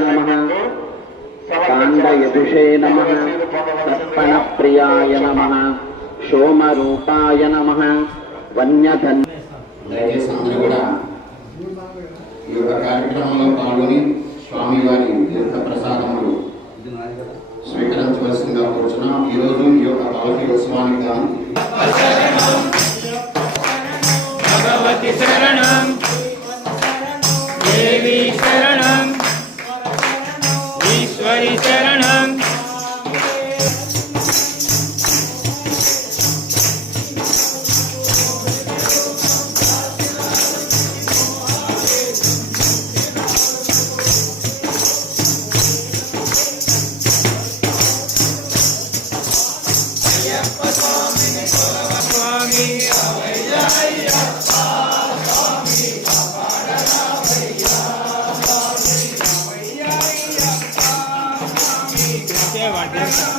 नमः काण्डयजुषे नमः तर्पणप्रियाय नमः सोमरूपाय नमः वन्यधन् దయచేసి అందరూ కూడా ఈ యొక్క కార్యక్రమంలో పాల్గొని స్వామివారి తీర్థ ప్రసాదములు స్వీకరించవలసిందిగా కోరుచున్నాం. ఈరోజు ఈ యొక్క పాలకీ ఉత్సవానికి గాను భగవతి శరణం దేవి శరణం ఈశ్వరి శరణం Gracias.